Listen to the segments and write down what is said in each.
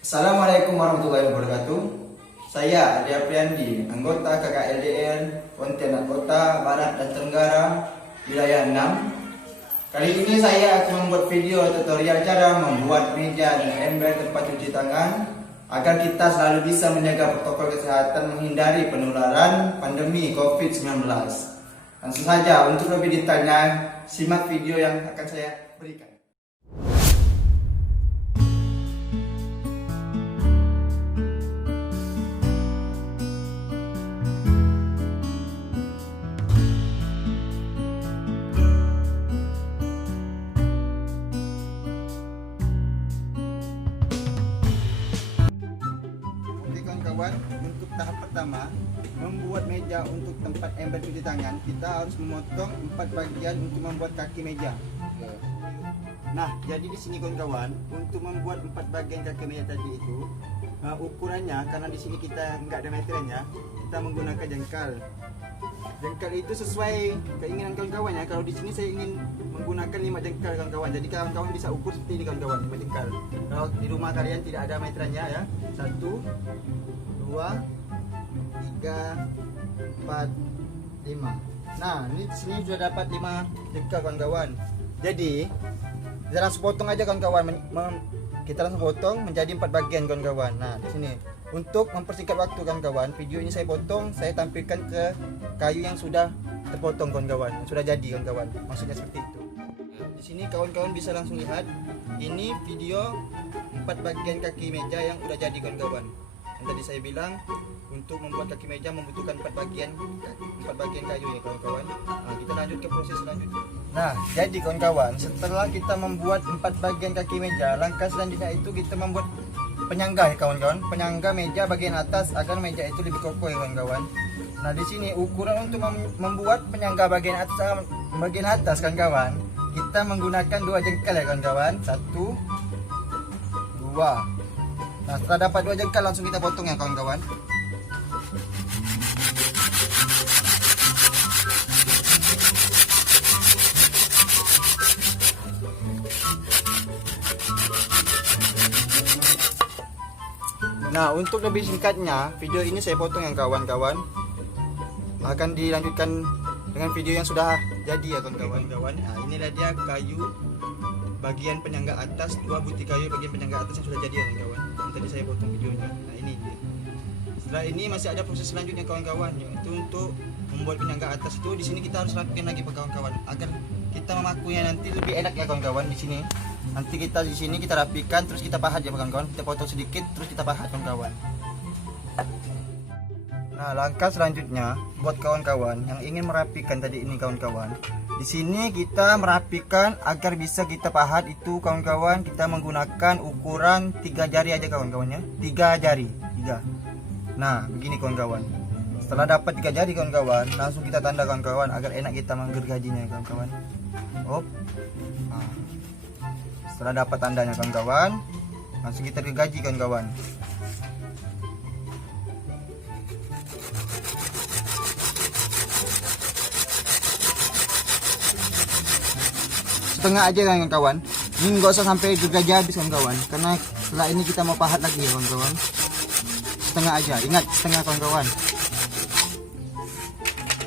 Assalamualaikum warahmatullahi wabarakatuh. Saya Adi Apriandi, anggota KKLDN Pontianak Kota, Barat dan Tenggara, wilayah 6. Kali ini saya akan membuat video tutorial cara membuat meja dan ember tempat cuci tangan agar kita selalu bisa menjaga protokol kesehatan menghindari penularan pandemi COVID-19. Langsung saja, untuk lebih detailnya, simak video yang akan saya berikan. Kawan, untuk tahap pertama membuat meja untuk tempat ember cuci tangan, kita harus memotong 4 bagian untuk membuat kaki meja. Nah, jadi di sini kawan-kawan, untuk membuat 4 bagian kaki meja tadi itu ukurannya, karena di sini kita nggak ada meterannya, kita menggunakan jengkal. Jengkal itu sesuai keinginan kawan-kawan ya. Kalau di sini saya ingin menggunakan 5 jengkal kawan-kawan. Jadi kawan-kawan bisa ukur seperti ini kawan-kawan, 5 jengkal. Kalau di rumah kalian tidak ada meterannya ya. 1 2 3 4 5. Nah, ini di sini sudah dapat 5 jengkal kawan-kawan. Jadi kita langsung potong aja kawan-kawan. Kita langsung potong menjadi 4 bagian kawan-kawan. Nah, di sini untuk mempersingkat waktu kawan-kawan, video ini saya potong, saya tampilkan ke kayu yang sudah terpotong kawan-kawan, yang sudah jadi kawan-kawan. Maksudnya seperti itu. Di sini kawan-kawan bisa langsung lihat, ini video 4 bagian kaki meja yang sudah jadi kawan-kawan. Yang tadi saya bilang untuk membuat kaki meja membutuhkan 4 bagian kayu ya kawan-kawan. Nah, kita lanjut ke proses selanjutnya. Nah, jadi kawan-kawan, setelah kita membuat 4 bagian kaki meja, langkah selanjutnya itu kita membuat penyangga ya kawan-kawan, penyangga meja bagian atas agar meja itu lebih kokoh ya kawan-kawan. Nah, di sini ukuran untuk membuat penyangga bagian atas kawan-kawan, kita menggunakan 2 jengkal ya kawan-kawan. 1 2. Nah, setelah dapat 2 jengkal langsung kita potong ya kawan-kawan. Nah, untuk lebih singkatnya, video ini saya potong yang kawan-kawan. Akan dilanjutkan dengan video yang sudah jadi ya kawan-kawan. Nah, inilah dia kayu bagian penyangga atas, 2 butir kayu bagian penyangga atas yang sudah jadi ya kawan-kawan. Yang tadi saya potong videonya. Nah, ini dia. Setelah ini masih ada proses selanjutnya kawan-kawan, yaitu untuk membuat penyangga atas itu di sini kita harus rapikan lagi kawan-kawan agar kita memakunya nanti lebih enak ya kawan-kawan di sini. Nanti kita di sini kita rapikan, terus kita pahat ya kawan-kawan. Kita potong sedikit, terus kita pahat kawan-kawan. Nah, langkah selanjutnya buat kawan-kawan yang ingin merapikan tadi ini kawan-kawan. Di sini kita merapikan agar bisa kita pahat itu kawan-kawan. Kita menggunakan ukuran 3 jari aja kawan-kawan ya. 3 jari, 3. Nah, begini kawan-kawan. Setelah dapat 3 jari kawan-kawan, langsung kita tanda kawan-kawan agar enak kita menggergajinya kawan-kawan. Hop. Nah. Setelah dapat tandanya kawan-kawan, langsung kita gergaji kawan-kawan. Setengah aja kawan-kawan. Ini nggak usah sampai gergaji habis kawan-kawan, karena setelah ini kita mau pahat lagi ya kawan-kawan. Setengah aja, ingat setengah kawan-kawan.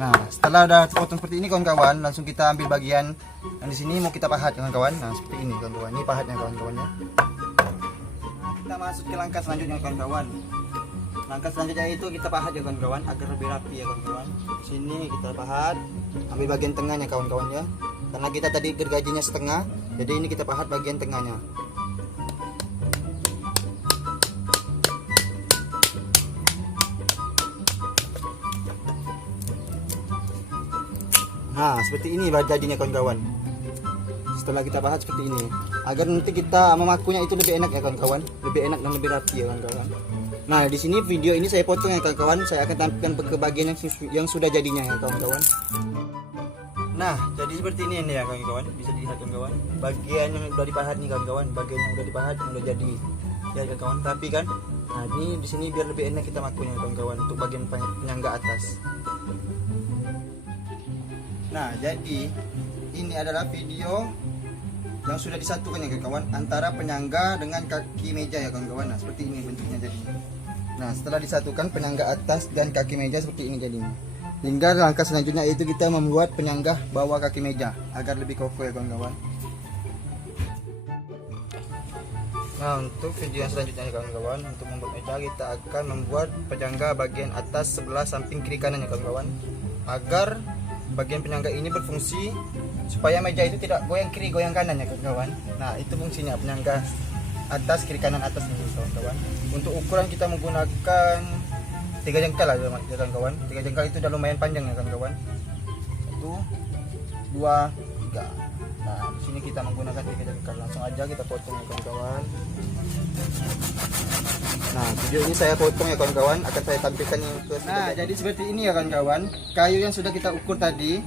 Nah, setelah udah potong seperti ini kawan-kawan, langsung kita ambil bagian yang di sini mau kita pahat kawan-kawan. Nah, seperti ini kawan-kawan. Ini pahatnya kawan-kawan ya. Nah, kita masuk ke langkah selanjutnya kawan-kawan. Langkah selanjutnya itu kita pahat ya kawan-kawan agar lebih rapi ya kawan-kawan. Di sini kita pahat, ambil bagian tengahnya kawan-kawan ya. Karena kita tadi gergajinya setengah, jadi ini kita pahat bagian tengahnya. Nah, seperti ini jadinya kawan-kawan. Setelah kita pahat seperti ini, agar nanti kita memakunya itu lebih enak ya kawan-kawan, lebih enak dan lebih rapi ya kawan-kawan. Nah, di sini video ini saya potong ya kawan-kawan, saya akan tampilkan ke bagian yang sudah jadinya ya kawan-kawan. Nah, jadi seperti ini ya kawan-kawan, bisa dilihat kawan-kawan. Bagian yang sudah dipahat nih kawan-kawan, bagian yang sudah dipahat yang sudah jadi ya kawan-kawan, rapi kan? Nah, ini di sini biar lebih enak kita makunya kawan-kawan untuk bagian penyangga atas. Nah, jadi ini adalah video yang sudah disatukan ya kawan-kawan antara penyangga dengan kaki meja ya kawan-kawan. Nah seperti ini bentuknya jadinya. Nah setelah disatukan penyangga atas dan kaki meja seperti ini jadinya. Hingga langkah selanjutnya yaitu kita membuat penyangga bawah kaki meja agar lebih kokoh ya kawan-kawan. Nah untuk video yang selanjutnya ya kawan-kawan, untuk membuat meja kita akan membuat penyangga bagian atas sebelah samping kiri kanan ya kawan-kawan, agar bagian penyangga ini berfungsi supaya meja itu tidak goyang kiri goyang kanan ya kawan-kawan. Nah itu fungsinya penyangga atas kiri kanan atas ini kawan-kawan. Untuk ukuran kita menggunakan 3 jengkal lah ya kawan-kawan. 3 jengkal itu udah lumayan panjang ya kawan-kawan. 1, 2, 3. Nah, di sini kita menggunakan 3 jengkal. Langsung aja kita potong ya kawan-kawan. Nah, video ini saya potong ya kawan-kawan, akan saya tampilkan yang ke. Nah, jadi seperti ini ya kawan-kawan. Kayu yang sudah kita ukur tadi,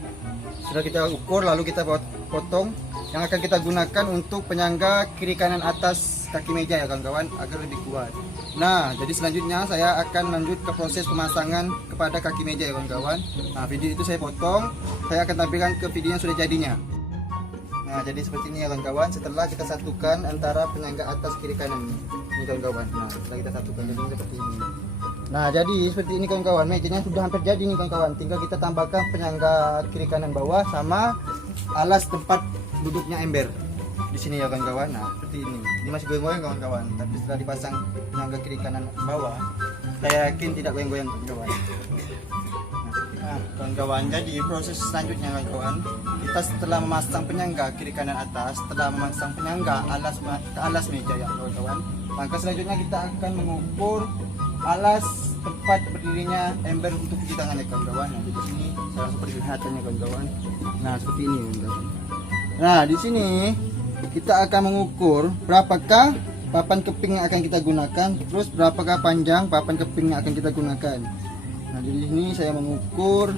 sudah kita ukur lalu kita potong, yang akan kita gunakan untuk penyangga kiri kanan atas kaki meja ya kawan-kawan agar lebih kuat. Nah, jadi selanjutnya saya akan lanjut ke proses pemasangan kepada kaki meja ya kawan-kawan. Nah, video itu saya potong, saya akan tampilkan ke video yang sudah jadinya. Nah jadi seperti ini ya kawan-kawan, setelah kita satukan antara penyangga atas kiri kanan ini kawan-kawan. Nah setelah kita satukan jadi seperti ini. Nah jadi seperti ini kawan-kawan, mejanya sudah hampir jadi nih kawan-kawan. Tinggal kita tambahkan penyangga kiri kanan bawah sama alas tempat duduknya ember di sini ya kawan-kawan. Nah seperti ini. Ini masih goyang-goyang kawan-kawan, tapi setelah dipasang penyangga kiri kanan bawah, saya yakin tidak goyang-goyang kawan-kawan. Nah kawan-kawan, jadi proses selanjutnya kawan-kawan, kita setelah memasang penyangga kiri kanan atas, setelah memasang penyangga alas meja ya kawan-kawan, langkah selanjutnya kita akan mengukur alas tempat berdirinya ember untuk cuci tangan ya kawan-kawan. Nah di sini saya langsung perlihatannya kawan-kawan. Nah seperti ini kawan-kawan. Nah di sini kita akan mengukur berapakah papan keping yang akan kita gunakan, terus berapakah panjang papan keping yang akan kita gunakan. Nah jadi ini saya mengukur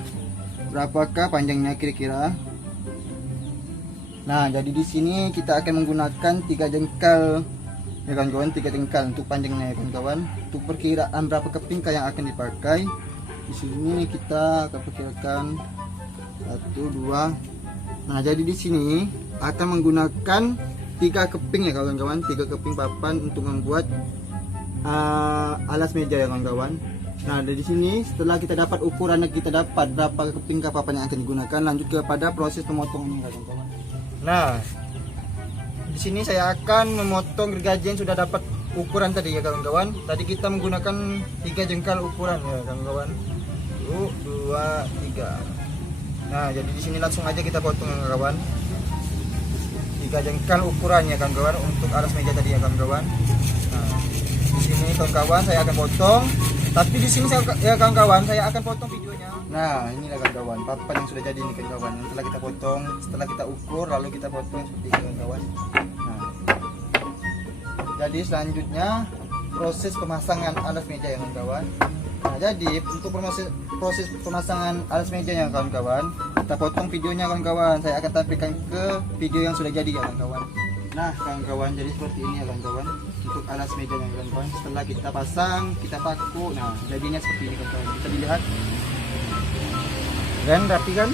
berapakah panjangnya kira-kira. Nah jadi di sini kita akan menggunakan 3 jengkal ya kawan-kawan, 3 jengkal untuk panjangnya ya kawan-kawan. Untuk perkiraan berapa keping yang akan dipakai, di sini kita akan perkirakan 1, 2. Nah jadi di sini akan menggunakan 3 keping ya kawan-kawan, 3 keping papan untuk membuat alas meja ya kawan-kawan. Nah dari sini setelah kita dapat ukuran yang kita dapat berapa keping papan yang akan digunakan, lanjut kepada proses pemotongannya kawan-kawan. Nah di sini saya akan memotong gergaji yang sudah dapat ukuran tadi ya kawan-kawan. Tadi kita menggunakan 3 jengkal ukuran ya kawan-kawan. 1, 2, 3. Nah jadi di sini langsung aja kita potong ya kawan. 3 jengkal ukurannya kawan-kawan untuk alas meja tadi ya kawan-kawan. Nah di sini kawan-kawan saya akan potong. Tapi di sini ya kawan-kawan saya akan potong videonya. Nah inilah kawan-kawan papan yang sudah jadi ini kawan-kawan. Setelah kita potong, setelah kita ukur lalu kita potong seperti ini kawan-kawan. Nah jadi selanjutnya proses pemasangan alas meja ya kawan-kawan. Nah jadi untuk proses pemasangan alas meja ya kawan-kawan, kita potong videonya kawan-kawan. Saya akan tampilkan ke video yang sudah jadi ya kawan-kawan. Nah kawan-kawan, jadi seperti ini ya kawan-kawan untuk alas mejanya kawan-kawan. Setelah kita pasang, kita paku, nah jadinya seperti ini kawan-kawan. Bisa dilihat dan rapi kan,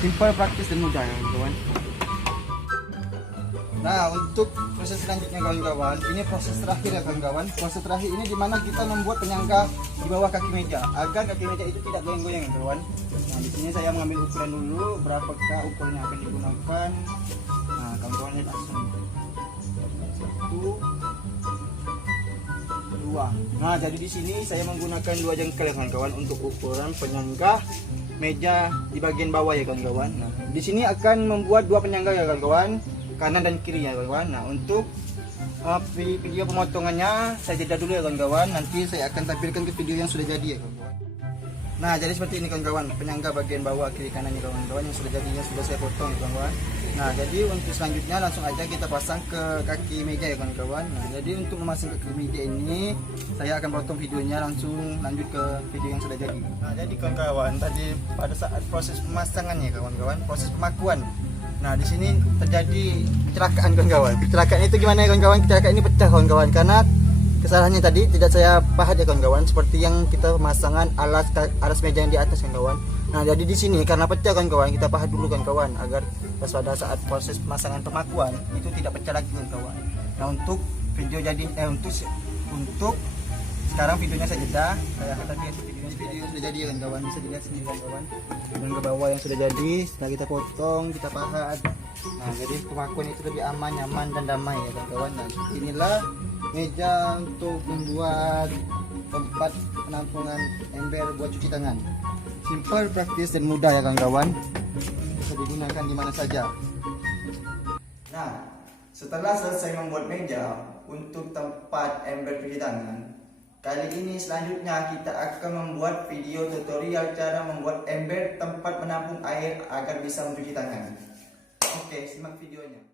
simple, praktis dan mudah ya kawan-kawan. Nah untuk proses selanjutnya kawan-kawan, ini proses terakhir ya kawan-kawan. Proses terakhir ini dimana kita membuat penyangga di bawah kaki meja agar kaki meja itu tidak goyang-goyang kawan. Nah di sini saya mengambil ukuran dulu berapakah ukuran yang akan digunakan. Nah kawan-kawan lihat langsung 1, 2. Nah jadi di sini saya menggunakan 2 jengkal ya kawan-kawan untuk ukuran penyangga meja di bagian bawah ya kawan-kawan. Nah di sini akan membuat 2 penyangga ya kawan-kawan, kanan dan kiri ya kawan-kawan. Nah untuk video pemotongannya saya jeda dulu ya kawan-kawan. Nanti saya akan tampilkan ke video yang sudah jadi ya kawan-kawan. Nah jadi seperti ini kawan-kawan, penyangga bagian bawah kiri kanannya kawan-kawan yang sudah jadinya sudah saya potong ya kawan-kawan. Nah jadi untuk selanjutnya langsung aja kita pasang ke kaki meja ya kawan-kawan. Nah jadi untuk memasang ke kaki meja ini saya akan potong videonya, langsung lanjut ke video yang sudah jadi. Nah jadi kawan-kawan, tadi pada saat proses pemasangannya kawan-kawan, proses pemakuan. Nah di sini terjadi kecelakaan kawan-kawan. Kecelakaan itu gimana ya kawan-kawan? Kecelakaan ini pecah kawan-kawan karena kesalahannya tadi tidak saya pahat ya kawan-kawan, seperti yang kita pemasangan alas meja yang di atas kawan-kawan. Nah, jadi di sini karena pecah kawan-kawan, kita pahat dulu kawan-kawan agar pada saat proses pemasangan pemakuan itu tidak pecah lagi kawan-kawan. Nah, untuk video jadi untuk sekarang videonya saya jeda. Saya akan lihat video sudah jadi kawan-kawan, bisa dilihat sendiri kawan-kawan. Dan ke bawah yang sudah jadi, setelah kita potong, kita pahat. Nah, jadi pemakuan itu lebih aman, nyaman dan damai ya kawan-kawan. Nah, inilah meja untuk membuat tempat penampungan ember buat cuci tangan. Simple, praktis dan mudah ya kawan-kawan. Bisa digunakan di mana saja. Nah, setelah selesai membuat meja untuk tempat ember cuci tangan, kali ini selanjutnya kita akan membuat video tutorial cara membuat ember tempat menampung air agar bisa mencuci tangan. Oke, simak videonya.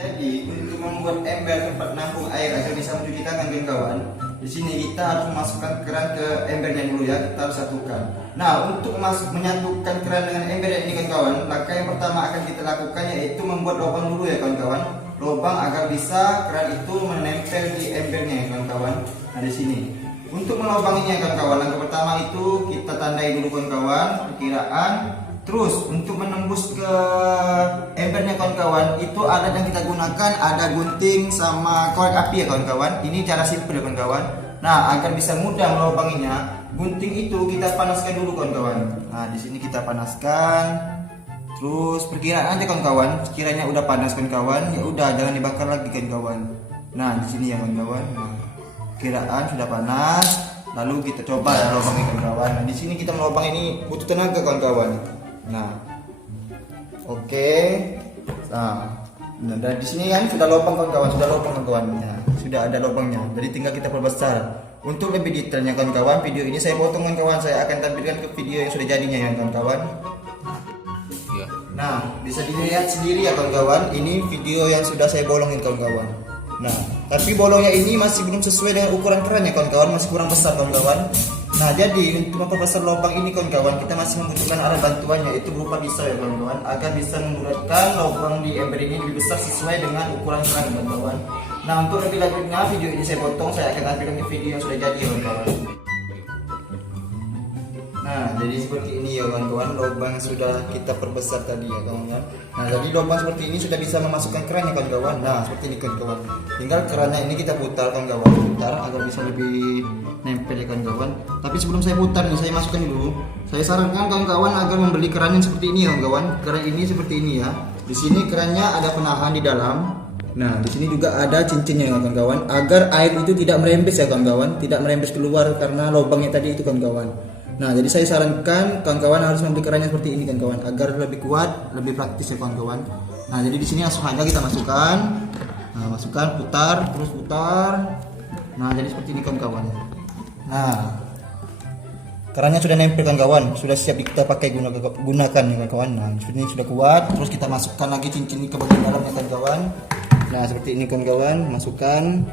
Jadi untuk membuat ember tempat menampung air agar bisa mencuci tangan kawan, di sini kita harus memasukkan keran ke embernya dulu ya, kita harus satukan. Nah, untuk menyatukan keran dengan ember ini kawan, langkah yang pertama akan kita lakukan yaitu membuat lubang dulu ya kawan-kawan, lubang agar bisa keran itu menempel di embernya ya kawan-kawan. Nah, di sini untuk melubanginya kawan-kawan, langkah pertama itu kita tandai dulu kawan-kawan perkiraan. Terus untuk menembus ke embernya kawan-kawan, itu alat yang kita gunakan ada gunting sama korek api ya kawan-kawan. Ini cara simpel ya kawan-kawan. Nah, agar bisa mudah melubanginya, gunting itu kita panaskan dulu kawan-kawan. Nah, di sini kita panaskan. Terus perkiraan aja kawan-kawan, sekiranya udah panas kawan-kawan, ya udah jangan dibakar lagi kawan-kawan. Nah, di sini ya kawan-kawan. Nah, perkiraan sudah panas, lalu kita coba ya lubangnya kawan-kawan. Nah, di sini kita melubang ini butuh tenaga kawan-kawan. Nah, oke. Nah, dan di sini kan sudah lubang kawan-kawan, Nah, sudah ada lubangnya. Jadi tinggal kita perbesar. Untuk lebih detailnya kawan-kawan, video ini saya potong kawan-kawan. Saya akan tampilkan ke video yang sudah jadinya ya kawan-kawan. Nah, bisa dilihat sendiri ya kawan-kawan. Ini video yang sudah saya bolongin kawan-kawan. Nah, tapi bolongnya ini masih belum sesuai dengan ukuran kerannya kawan-kawan, masih kurang besar kawan-kawan. Nah, jadi untuk memperbesar lubang ini kawan-kawan, kita masih membutuhkan alat bantuannya, yaitu berupa pisau ya kawan-kawan, agar bisa membuatkan lubang di ember ini lebih besar sesuai dengan ukuran keran kawan-kawan. Nah, untuk lebih lanjutnya video ini saya potong, saya akan tampilkan di video yang sudah jadi kawan-kawan. Nah, jadi seperti ini ya kawan-kawan, lubang sudah kita perbesar tadi ya kawan-kawan. Nah, jadi lubang seperti ini sudah bisa memasukkan keran ya kawan-kawan. Nah, seperti ini kawan-kawan. Tinggal kerannya ini kita putar kawan-kawan, putar agar bisa lebih nempel ya kawan-kawan. Tapi sebelum saya putar nih, saya masukkan dulu. Saya sarankan kawan-kawan agar membeli keran yang seperti ini ya kawan-kawan. Keran ini seperti ini ya. Di sini kerannya ada penahan di dalam. Nah, di sini juga ada cincinnya ya kawan-kawan, agar air itu tidak merembes ya kawan-kawan, tidak merembes keluar karena lubangnya tadi itu kawan-kawan. Nah, jadi saya sarankan kawan-kawan harus membeli kerannya seperti ini kawan-kawan, agar lebih kuat, lebih praktis ya kawan-kawan. Nah, jadi di sini langsung aja kita masukkan. Nah, masukkan, putar, terus putar. Nah, jadi seperti ini kawan-kawan. Nah, kerannya sudah nempel kawan-kawan, sudah siap kita pakai gunakan ya kawan-kawan. Nah, ini sudah kuat, terus kita masukkan lagi cincin ke bagian dalamnya kawan-kawan. Nah, seperti ini kawan-kawan, masukkan.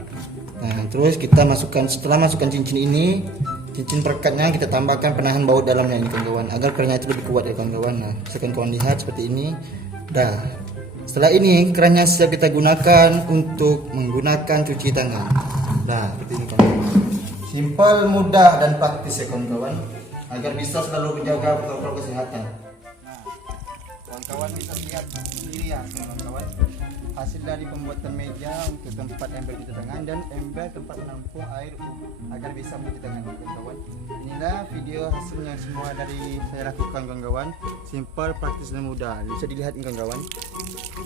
Nah, terus kita masukkan, setelah masukkan cincin ini, cincin perekatnya kita tambahkan penahan baut dalamnya ini kawan-kawan, agar kerannya itu lebih kuat ya kawan-kawan. Nah, bisa kawan lihat seperti ini. Dah. Setelah ini kerannya siap kita gunakan untuk menggunakan cuci tangan. Nah, seperti ini kawan-kawan. Simpel, mudah dan praktis ya kawan-kawan, agar bisa selalu menjaga protokol kesehatan. Nah, kawan-kawan bisa lihat sendiri ya kawan-kawan, hasil dari pembuatan meja untuk tempat ember cuci tangan dan ember tempat menampung air agar bisa mencuci tangan kawan-kawan. Inilah video hasilnya semua dari saya lakukan kawan-kawan, simple, praktis dan mudah. Bisa dilihat kawan-kawan,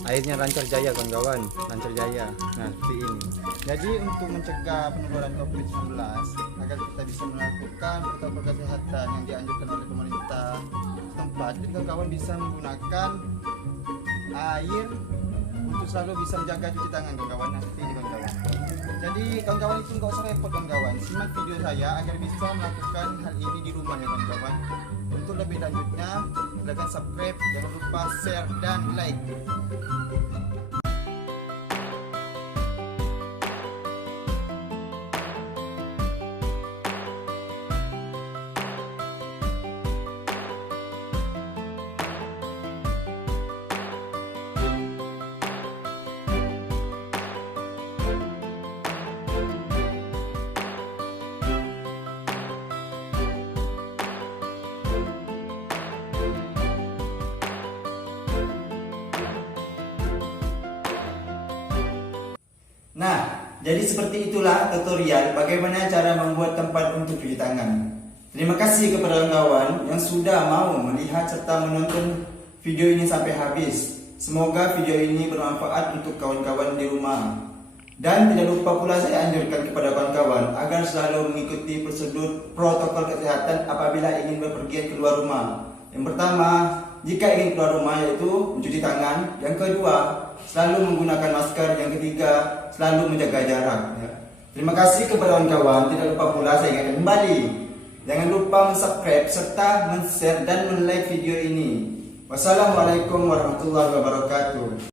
airnya lancar jaya kawan-kawan, lancar jaya. Nah, seperti ini. Jadi untuk mencegah penularan COVID-19 agar kita bisa melakukan protokol kesehatan yang dianjurkan oleh pemerintah tempat, jadi kawan-kawan bisa menggunakan air untuk selalu bisa menjaga cuci tangan kawan-kawan. Nah, seperti ini kawan-kawan. Jadi kawan-kawan itu nggak usah repot kawan-kawan, simak video saya agar bisa melakukan hal ini di rumah ya kawan-kawan. Untuk lebih lanjutnya silakan subscribe, jangan lupa share dan like. jadi seperti itulah tutorial bagaimana cara membuat tempat untuk cuci tangan. Terima kasih kepada kawan-kawan yang sudah mau melihat serta menonton video ini sampai habis. Semoga video ini bermanfaat untuk kawan-kawan di rumah. Dan tidak lupa pula saya anjurkan kepada kawan-kawan agar selalu mengikuti prosedur protokol kesehatan apabila ingin berpergian keluar rumah. Yang pertama, jika ingin keluar rumah yaitu mencuci tangan. Yang kedua, selalu menggunakan masker. Yang ketiga, selalu menjaga jarak. Terima kasih kepada kawan-kawan. Tidak lupa pula saya ingatkan kembali, jangan lupa subscribe serta share dan like video ini. Wassalamualaikum warahmatullahi wabarakatuh.